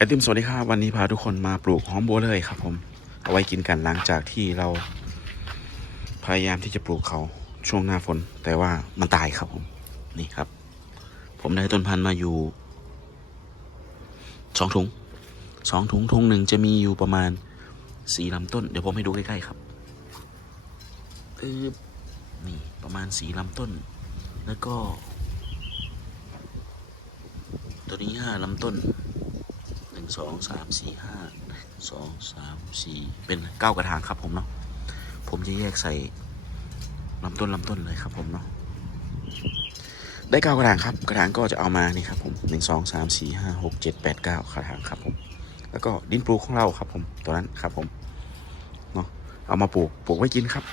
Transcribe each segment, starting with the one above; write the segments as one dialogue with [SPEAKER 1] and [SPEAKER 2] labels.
[SPEAKER 1] ไอติมสวัสดีครับวันนี้พาทุกคนมาปลูกหอมบัวเลยครับ ผมเอาไว้กินกันหลังจากที่เรา พยายามที่จะปลูกเขาช่วงหน้าฝน แต่ว่ามันตายครับผม นี่ครับ ผมได้ต้นพันธุ์มาอยู่สองถุงสองถุงถุงหนึ่งจะมีอยู่ประมาณสี่ลำต้น เดี๋ยวผมให้ดูใกล้ๆครับอึ๊บนี่ประมาณสี่ลำต้น แล้วก็ ตัวนี้ห้าลำต้น สองสามสี่ห้าสองสามสี่เป็นเก้ากระถางครับผมเนาะผมจะแยกใส่ลำต้นลำต้นเลยครับผมเนาะได้เก้ากระถางครับ กระถางก็จะเอามานี่ครับผมหนึ่งสองสามสี่ห้าหกเจ็ดแปดเก้ากระถางครับผม แล้วก็ดินปลูกของเราครับผมตัวนั้นครับผมเนาะเอามาปลูกปลูกไว้กินครับ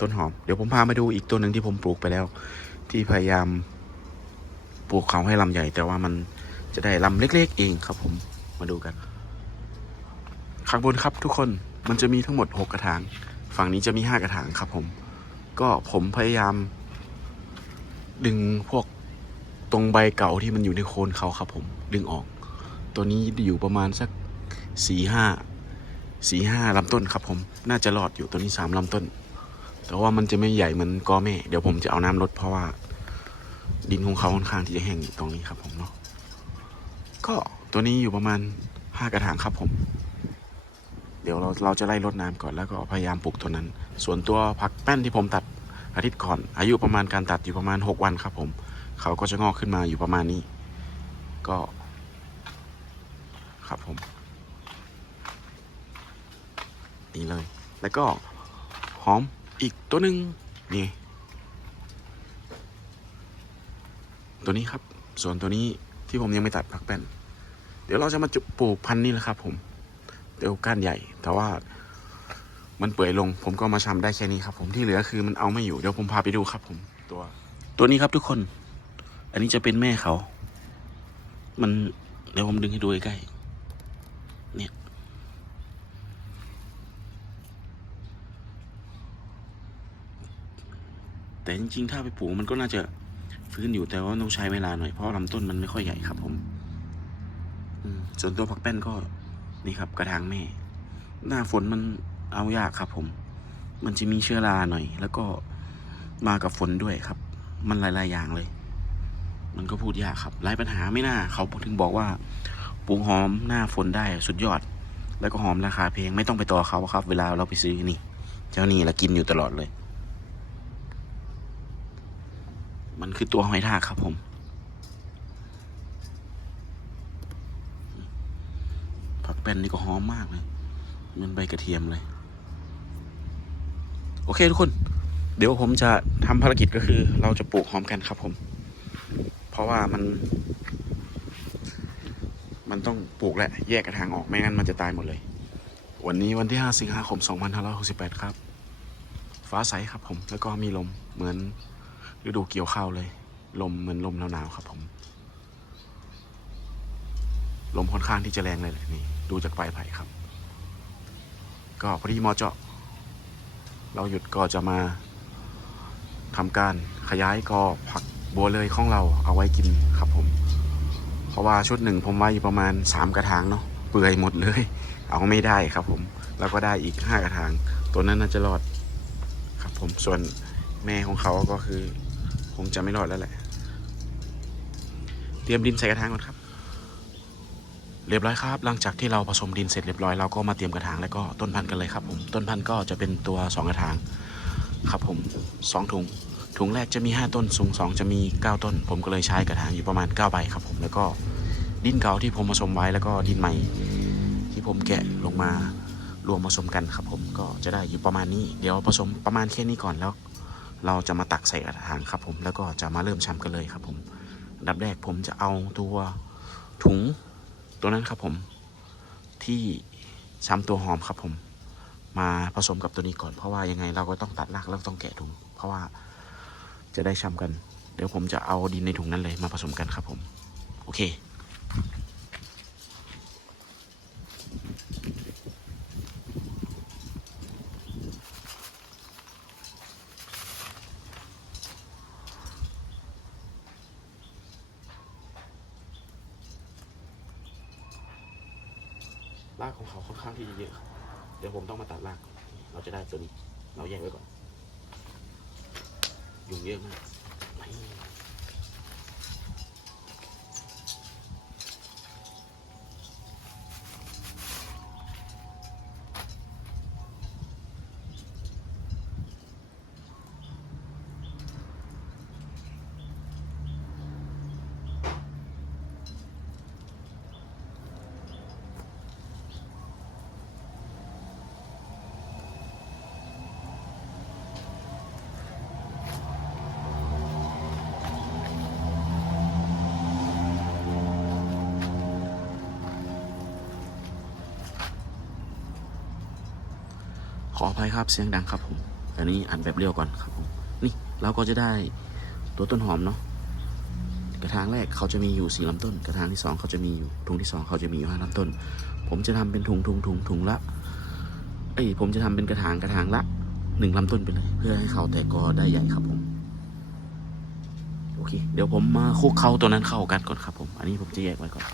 [SPEAKER 1] ต้นหอมเดี๋ยวผมพามาดูอีกตัวหนึ่งที่ผมปลูกไปแล้ว ที่พยายามปลูกเขาให้ลำใหญ่ แต่ว่ามันจะได้ลำเล็ก ๆ เองครับผม มาดูกันข้างบนครับทุกคนมันจะมีทั้งหมด 6 กระถาง ฝั่งนี้จะมี 5 กระถางครับผม ก็ผมพยายาม ดึงพวกตรงใบเก่าที่มันอยู่ในโคนเขาครับผมดึงออก ตัวนี้อยู่ประมาณสักสี่ห้าสี่ห้าลำต้นครับผม น่าจะรอดอยู่ตัวนี้สามลำต้น แต่ว่ามันจะไม่ใหญ่เหมือนกอแม่ เดี๋ยวผมจะเอาน้ำลดเพราะว่า ดินของเขาค่อนข้างที่จะแห้งอยู่ตรงนี้ครับผมเนาะก็ ตัวนี้อยู่ประมาณห้ากระถางครับผม เดี๋ยวเราเราจะไล่รดน้ำก่อนแล้วก็พยายามปลูกตัวนั้น ส่วนตัวผักแป้นที่ผมตัดอาทิตย์ก่อน อายุประมาณการตัดอยู่ประมาณ 6 วันครับผม เขาก็จะงอกขึ้นมาอยู่ประมาณนี้ ก็ ครับผมนี่เลย แล้วก็หอมอีกตัวหนึ่งนี่ตัวนี้ครับ ส่วนตัวนี้ที่ผมยังไม่ตัดผักแป้น เดี๋ยวเราจะมาจุปลูกพันธุ์นี้แหละครับ ผมเดี๋ยวก้านใหญ่ แต่ว่ามันเปื่อยลง ผมก็มาชำได้แค่นี้ครับผมที่เหลือคือมันเอาไม่อยู่เดี๋ยวผมพาไปดูครับ ผมตัว ตัวนี้ครับทุกคน อันนี้จะเป็นแม่เขา มันเดี๋ยวผมดึงให้ดูใกล้เนี่ยแต่จริงๆ ถ้าไปปลูกมันก็น่าจะฟื้นอยู่แต่ว่าต้องใช้เวลาหน่อยเพราะลำต้นมันไม่ค่อยใหญ่ครับผม ส่วนตัวผักแป้นก็นี่ครับกระถางแม่ หน้าฝนมันเอายากครับ ผม มันจะมีเชื้อราหน่อย แล้วก็มากับฝนด้วยครับ มันหลาย ๆ อย่างเลย มันก็พูดยากครับหลายปัญหาไม่น่า เขาถึงบอกว่าปลูกหอมหน้าฝนได้สุดยอด แล้วก็หอมราคาแพงไม่ต้องไปต่อเขาครับ เวลาเราไปซื้อนี่ เจ้านี่เรากินอยู่ตลอดเลย มันคือตัวหอยทากครับผม ผัก แป้นนี่ก็หอมมากเลยเหมันใบกระเทียมเลย โอเคทุกคน เดี๋ยวผมจะทำภารกิจก็คือ เราจะปลูกหอมกันครับผม เพราะว่ามัน มันต้องปลูกแหละแยกกระถางออกไม่งั้นมันจะตายหมดเลย วันนี้วันที่ 5 สิงหาคม 2568 ครับ ฟ้าใสครับผม แล้วก็มีลมเหมือนฤดูเกี่ยวข้าวเลย ลมเหมือนลมหนาวๆครับผม ลมค่อนข้างที่จะแรงเลยแหละนี่ ดูจากปลายไผ่ครับ ก็พอดีมอเจาะ เราหยุดก็จะมาทำการขยายกอผักบัวเลยของเราเอาไว้กินครับผม เพราะว่าชุดหนึ่งผมไว้อยู่ประมาณสามกระถางเนาะเปื่อยหมดเลย เอาไม่ได้ครับผม แล้วก็ได้อีกห้ากระถาง ตัวนั้นน่าจะรอดครับผมส่วนแม่ของเขาก็คือคงจะไม่รอดแล้วแหละ เตรียมดินใส่กระถางก่อนครับ เรียบร้อยครับหลังจากที่เราผสมดินเสร็จเรียบร้อยเราก็มาเตรียมกระถางแล้วก็ต้นพันธุ์กันเลยครับผมต้นพันธุ์ก็จะเป็นตัวสองกระถางครับผมสองถุง ถุงแรกจะมีห้าต้นสูงสองจะมีเก้าต้น ผมก็เลยใช้กระถางอยู่ประมาณเก้าใบครับผมแล้วก็ดินเก่าที่ผมผสมไว้แล้วก็ดินใหม่ ที่ผมแกะลงมารวมผสมกันครับผมก็จะได้อยู่ประมาณนี้ เดี๋ยวผสมประมาณแค่นี้ก่อนแล้ว เราจะมาตักใส่กระถางครับผมแล้วก็จะมาเริ่มชำกันเลยครับผมอันดับแรกผมจะเอาตัวถุง ตัวนั้นครับผม ที่ช้ำตัวหอมครับผม มาผสมกับตัวนี้ก่อนเพราะว่ายังไงเราก็ต้องตัดรากแล้วต้องแกะถุง เพราะว่าจะได้ช้ำกัน เดี๋ยวผมจะเอาดินในถุงนั้นเลยมาผสมกันครับผม โอเค รากของเขาค่อนข้างที่จะเยอะครับเดี๋ยวผมต้องมาตัดราก เราจะได้ตัวนี้ เราแยกไว้ก่อน ยุงเยอะมาก ออภัยครับเสียงดังครับผมอันนี้อัดแบบเรียวก่อนครับผมนี่เราก็จะได้ตัวต้นหอมเนาะกระถางแรกเขาจะมีอยู่สี่ลำต้น กระถางที่สองเขาจะมีอยู่ถุงที่สองเขาจะมีอยู่ห้าลำต้น ผมจะทำเป็นถุงถุงถุงถุงละเอ้ยผมจะทำเป็นกระถางกระถางละหนึ่งลำต้นไปเลย เพื่อให้เขาแตกกอได้ใหญ่ครับผมโอเค เดี๋ยวผมมาคุกเข้าตัวนั้นเข้ากันก่อนครับผม อันนี้ผมจะแยกไว้ก่อน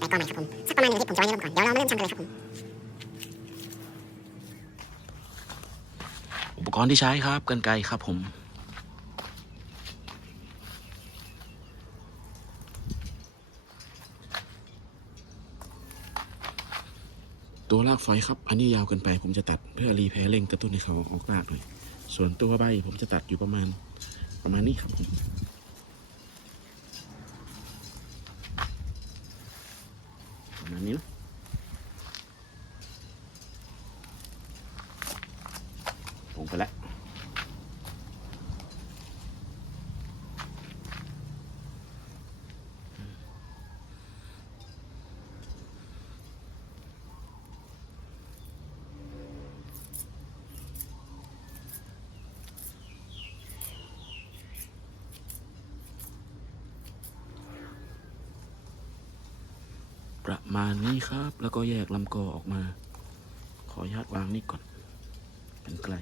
[SPEAKER 2] งอกขึ้นมาแต่กอใหม่ครับผมสักประมาณหนึ่งอาทิตย์ผมจะไว้ในร่มก่อน เดี๋ยวเรามาเริ่มทำกันเลยครับผม
[SPEAKER 1] อุปกรณ์ที่ใช้ครับกันไกรครับผมตัวรากฝอยครับ อันนี้ยาวเกินไป ผมจะตัดเพื่อรีแพร์เร่งกระตุ้นให้เขาออกรากหน่อย ส่วนตัวใบผมจะตัดอยู่ประมาณประมาณนี้ครับผมประมาณนี้เนอะลงไปแล้ว ประมาณนี้ครับ แล้วก็แยกลำกอออกมา ขออนุญาตวางนี่ก่อน เป็นไกล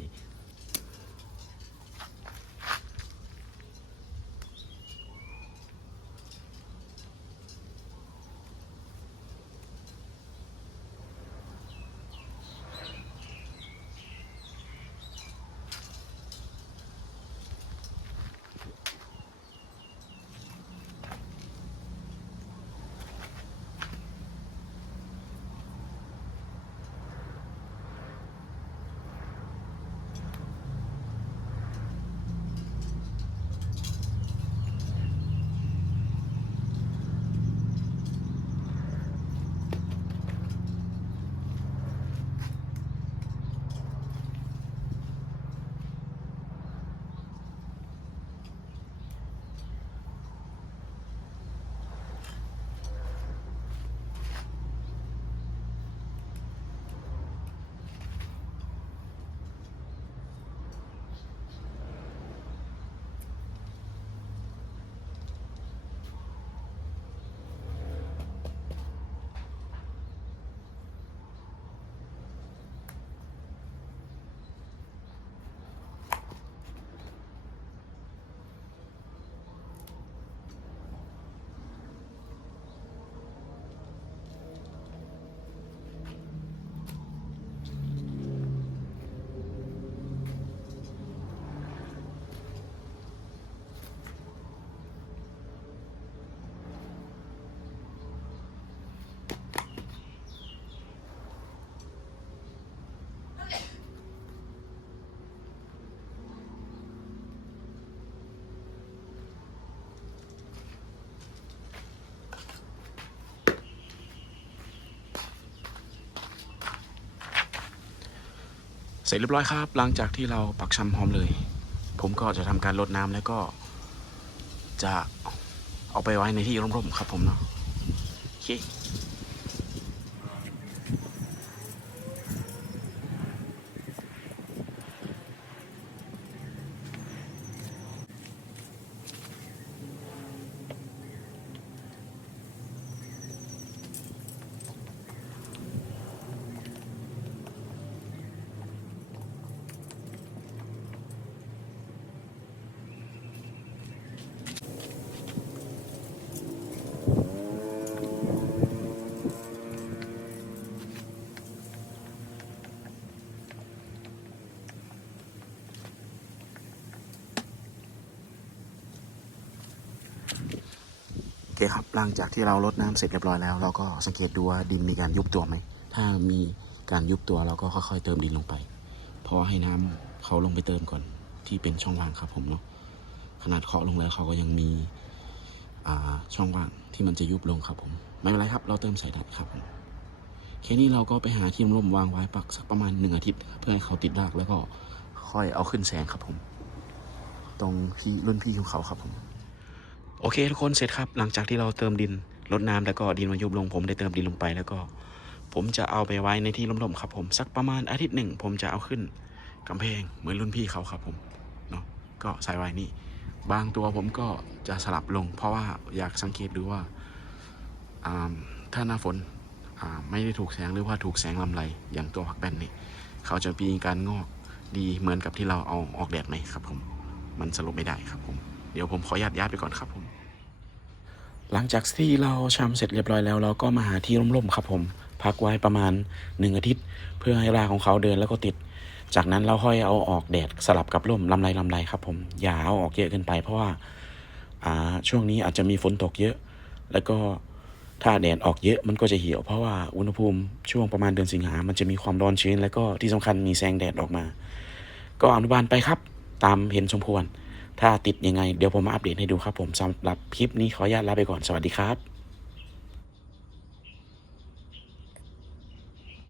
[SPEAKER 1] เสร็จเรียบร้อยครับ หลังจากที่เราปักชำพร้อมเลย ผมก็จะทำการลดน้ำแล้วก็ จะเอาไปไว้ในที่ร่มๆครับผมเนาะโอเค หลังจากที่เราลดน้ำเสร็จเรียบร้อยแล้ว เราก็สังเกตดูว่าดินมีการยุบตัวไหม ถ้ามีการยุบตัวเราก็ค่อยๆ เติมดินลงไป เพราะให้น้ำเขาลงไปเติมก่อนที่เป็นช่องว่างครับผมเนาะ ขนาดเคาะลงแล้วเขาก็ยังมีช่องว่างที่มันจะยุบลงครับผม ไม่เป็นไรครับ เราเติมใส่ได้ครับผมแค่นี้เราก็ไปหาที่ร่มวางไว้ปักสักประมาณหนึ่งอาทิตย์ เพื่อให้เขาติดรากแล้วก็ค่อยเอาขึ้นแสงครับผม ตรงพี่รุ่นพี่ของเขาครับผม โอเคทุกคนเสร็จครับ หลังจากที่เราเติมดินลดน้ำแล้วก็ดินมายุบลง ผมได้เติมดินลงไปแล้วก็ ผมจะเอาไปไว้ในที่ร่มๆครับ ผมสักประมาณอาทิตย์หนึ่งผมจะเอาขึ้นกำแพงเหมือนรุ่นพี่เขาครับผมเนาะก็ใส่ไว้นี่ บางตัวผมก็จะสลับลง เพราะว่าอยากสังเกตดูว่าอ่าถ้าหน้าฝนาไม่ได้ถูกแสงหรือว่าถูกแสงลำไรอย่างตัวผักแบนนี่เขาจะมีการงอกดีเหมือนกับที่เราเอาออกแดดไหมครับผม มันสรุปไม่ได้ครับผม เดี๋ยวผมขอยัดยัดไปก่อนครับผม หลังจากที่เราชำเสร็จเรียบร้อยแล้ว เราก็มาหาที่ร่มๆครับผม พักไว้ประมาณหนึ่งอาทิตย์ เพื่อให้รากของเขาเดินแล้วก็ติด จากนั้นเราค่อยเอาออกแดดสลับกับร่มลำไรลำไรครับผมอย่าเอาออกเยอะเกินไป เพราะว่าอ่าช่วงนี้อาจจะมีฝนตกเยอะ แล้วก็ถ้าแดดออกเยอะมันก็จะเหี่ยวเพราะว่าอุณหภูมิช่วงประมาณเดือนสิงหา มันจะมีความร้อนชื้น แล้วก็ที่สำคัญมีแสงแดดออกมา ก็อนุบาลไปครับ ตามเห็นสมควร ถ้าติดยังไง เดี๋ยวผมมาอัปเดตให้ดูครับผมสำหรับคลิปนี้ขออนุญาตลาไปก่อนสวัสดีครับ